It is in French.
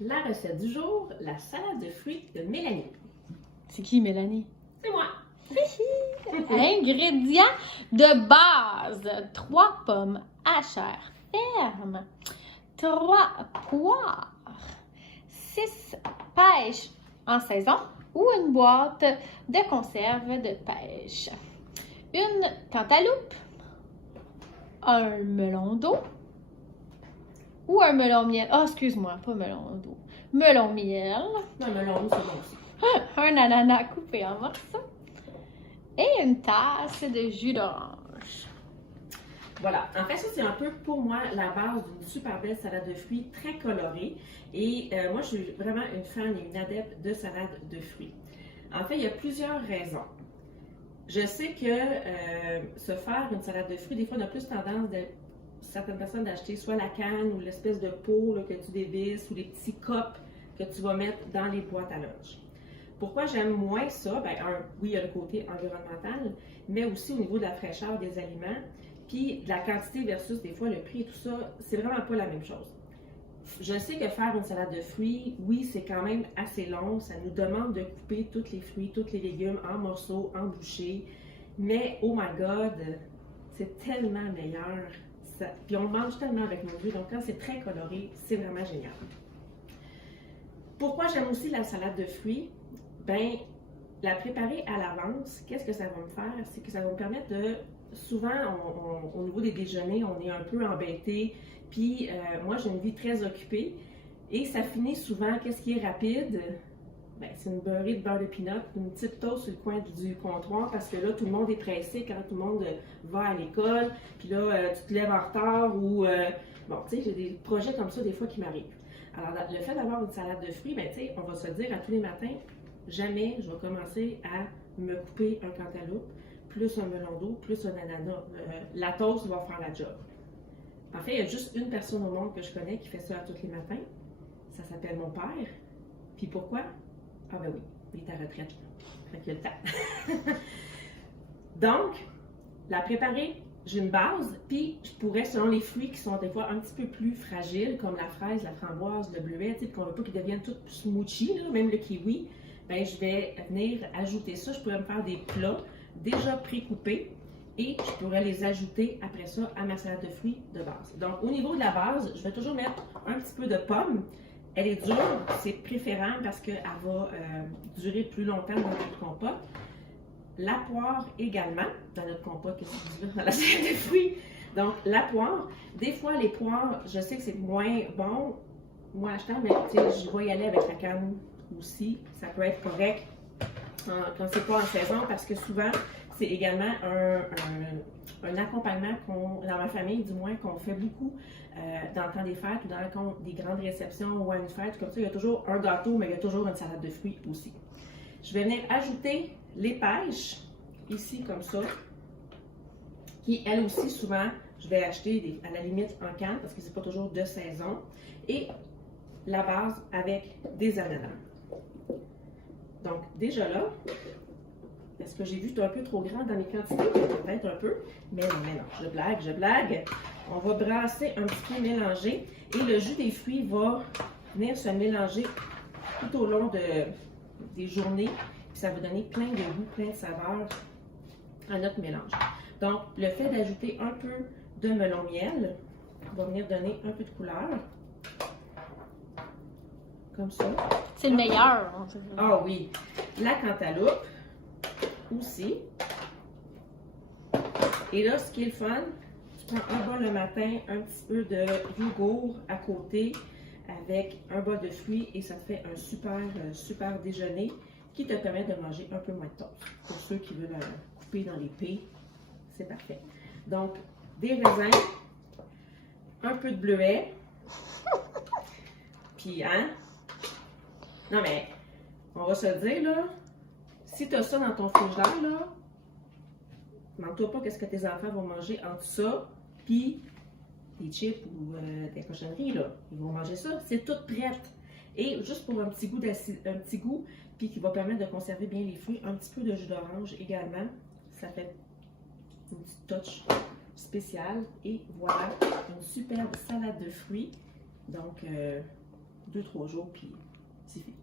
La recette du jour, la salade de fruits de Mélanie. C'est qui, Mélanie? C'est moi. Ingrédients de base. 3 pommes à chair ferme. 3 poires. 6 pêches en saison ou une boîte de conserve de pêche. Une cantaloupe. Un melon d'eau. Ou un melon miel. Oh, excuse-moi, pas melon d'eau. Melon miel. Non, melon, c'est bon aussi. Un ananas coupé en morceaux. Et une tasse de jus d'orange. Voilà. En fait, ça, c'est un peu pour moi la base d'une super belle salade de fruits très colorée. Et moi, je suis vraiment une fan et une adepte de salade de fruits. En fait, il y a plusieurs raisons. Je sais que se faire une salade de fruits, des fois, on a plus tendance certaines personnes d'acheter soit la canne ou l'espèce de pot là, que tu dévisses ou les petits cups que tu vas mettre dans les boîtes à lunch. Pourquoi j'aime moins ça? Ben, oui, il y a le côté environnemental, mais aussi au niveau de la fraîcheur des aliments, puis de la quantité versus des fois le prix et tout ça, c'est vraiment pas la même chose. Je sais que faire une salade de fruits, oui, c'est quand même assez long. Ça nous demande de couper tous les fruits, tous les légumes en morceaux, en bouchées. Mais, oh my God, c'est tellement meilleur. Puis on le mange tellement avec nos yeux. Donc, quand c'est très coloré, c'est vraiment génial. Pourquoi j'aime aussi la salade de fruits? Ben, la préparer à l'avance, qu'est-ce que ça va me faire? C'est que ça va me permettre de... Souvent, au niveau des déjeuners, on est un peu embêté. Puis, moi, j'ai une vie très occupée. Et ça finit souvent, qu'est-ce qui est rapide? Ben, c'est une beurrée de beurre de pinot, une petite toast sur le coin du comptoir parce que là, tout le monde est pressé quand tout le monde va à l'école. Puis là, tu te lèves en retard ou... bon, tu sais, j'ai des projets comme ça des fois qui m'arrivent. Alors, le fait d'avoir une salade de fruits, ben, tu sais, on va se dire à tous les matins, jamais je vais commencer à me couper un cantaloupe, plus un melon d'eau, plus un ananas. La toast va faire la job. En fait, il y a juste une personne au monde que je connais qui fait ça tous les matins. Ça s'appelle mon père. Puis pourquoi? Ah ben oui, il est à retraite. Fait qu'il y a le temps. Donc, la préparer, j'ai une base, puis je pourrais, selon les fruits qui sont des fois un petit peu plus fragiles, comme la fraise, la framboise, le bleuet, tu sais, qu'on veut pas qu'ils deviennent tout smoochy, là, même le kiwi, ben je vais venir ajouter ça. Je pourrais me faire des plats déjà pré-coupés et je pourrais les ajouter après ça à ma salade de fruits de base. Donc, au niveau de la base, je vais toujours mettre un petit peu de pomme. Elle est dure, c'est préférable parce qu'elle va durer plus longtemps dans notre compote. La poire également, dans notre compote, qu'est-ce que je dis là, dans la salade de fruits. Donc, la poire, des fois, les poires, je sais que c'est moins bon, moins achetant, mais je vais y aller avec la canne aussi. Ça peut être correct quand c'est pas en saison parce que souvent, c'est également un accompagnement dans ma famille, du moins, qu'on fait beaucoup dans le temps des fêtes ou dans des grandes réceptions ou à une fête. Comme ça, il y a toujours un gâteau, mais il y a toujours une salade de fruits aussi. Je vais venir ajouter les pêches, ici, comme ça, qui, elles aussi, souvent, je vais acheter à la limite en canne parce que c'est pas toujours de saison. Et la base avec des ananas. Donc, déjà là, est-ce que j'ai vu que c'est un peu trop grand dans mes quantités? Peut-être un peu, mais non, je blague. On va brasser un petit peu mélangé et le jus des fruits va venir se mélanger tout au long des journées. Puis ça va donner plein de goût, plein de saveurs à notre mélange. Donc, le fait d'ajouter un peu de melon miel va venir donner un peu de couleur. Comme ça. C'est le meilleur. Ah oui. La cantaloupe aussi. Et là, ce qui est le fun, tu prends un bol le matin, un petit peu de yogourt à côté avec un bol de fruits et ça te fait un super déjeuner qui te permet de manger un peu moins de toast. Pour ceux qui veulent couper dans les pets, c'est parfait. Donc, des raisins, un peu de bleuet, puis, hein? Non, mais, on va se le dire, là, si tu as ça dans ton frigidaire, là, demande-toi pas qu'est-ce que tes enfants vont manger entre ça, puis des chips ou des cochonneries, là. Ils vont manger ça, c'est tout prêt. Et juste pour un petit goût, puis qui va permettre de conserver bien les fruits, un petit peu de jus d'orange également. Ça fait une petite touch spéciale. Et voilà, une superbe salade de fruits. Donc, 2-3 jours, puis c'est fini.